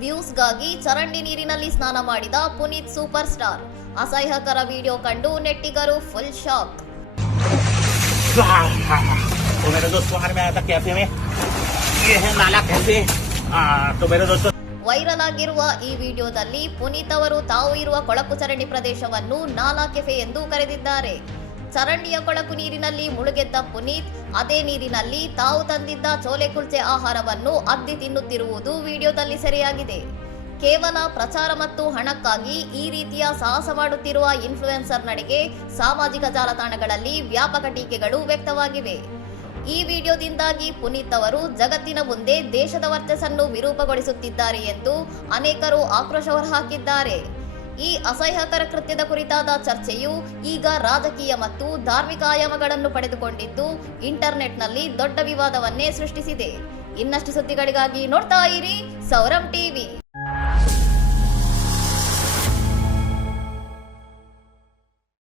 ವ್ಯೂಸ್ಗಾಗಿ ಚರಂಡಿ ನೀರಿನಲ್ಲಿ ಸ್ನಾನ ಮಾಡಿದ ಪುನೀತ್ ಸೂಪರ್ ಸ್ಟಾರ್. ಅಸಹ್ಯಕರ ವಿಡಿಯೋ ಕಂಡು ನೆಟ್ಟಿಗರು ಫುಲ್ ಶಾಕ್. तो मेरे दोस्त बाहर में आया था कैफे में, ये है नाला कैफे। तो मेरे दोस्त ವೈರಲ್ ಆಗಿರುವ ಈ ವಿಡಿಯೋದಲ್ಲಿ ಪುನೀತ್ ಅವರು ತಾವು ಇರುವ ಕೊಳಕು ಚರಂಡಿ ಪ್ರದೇಶವನ್ನು ನಾಲಾ ಕೆಫೆ ಎಂದು ಕರೆದಿದ್ದಾರೆ. ಚರಂಡಿಯ ಕೊಳಕು ನೀರಿನಲ್ಲಿ ಮುಳುಗೆದ್ದ ಪುನೀತ್ ಅದೇ ನೀರಿನಲ್ಲಿ ತಾವು ತಂದಿದ್ದ ಚೋಲೆ ಕುಲ್ಚೆ ಆಹಾರವನ್ನು ಅದ್ದಿ ತಿನ್ನುತ್ತಿರುವುದು ವಿಡಿಯೋದಲ್ಲಿ ಸೆರೆಯಾಗಿದೆ. ಕೇವಲ ಪ್ರಚಾರ ಮತ್ತು ಹಣಕ್ಕಾಗಿ ಈ ರೀತಿಯ ಸಾಹಸ ಮಾಡುತ್ತಿರುವ ಇನ್ಫ್ಲುಯೆನ್ಸರ್ ನಡೆಗೆ ಸಾಮಾಜಿಕ ಜಾಲತಾಣಗಳಲ್ಲಿ ವ್ಯಾಪಕ ಟೀಕೆಗಳು ವ್ಯಕ್ತವಾಗಿವೆ. ಈ ವಿಡಿಯೋದಿಂದಾಗಿ ಪುನೀತ್ ಅವರು ಜಗತ್ತಿನ ಮುಂದೆ ದೇಶದ ವರ್ಚಸ್ಸನ್ನು ವಿರೂಪಗೊಳಿಸುತ್ತಿದ್ದಾರೆ ಎಂದು ಅನೇಕರು ಆಕ್ರೋಶ ಹೊರಹಾಕಿದ್ದಾರೆ. ಈ ಅಸಹ್ಯಕರ ಕೃತ್ಯದ ಕುರಿತಾದ ಚರ್ಚೆಯು ಈಗ ರಾಜಕೀಯ ಮತ್ತು ಧಾರ್ಮಿಕ ಆಯಾಮಗಳನ್ನು ಪಡೆದುಕೊಂಡಿದ್ದು ಇಂಟರ್ನೆಟ್ನಲ್ಲಿ ದೊಡ್ಡ ವಿವಾದವನ್ನೇ ಸೃಷ್ಟಿಸಿದೆ. ಇನ್ನಷ್ಟು ಸುದ್ದಿಗಳಿಗಾಗಿ ನೋಡ್ತಾ ಇರಿ ಸೌರಂ ಟಿವಿ.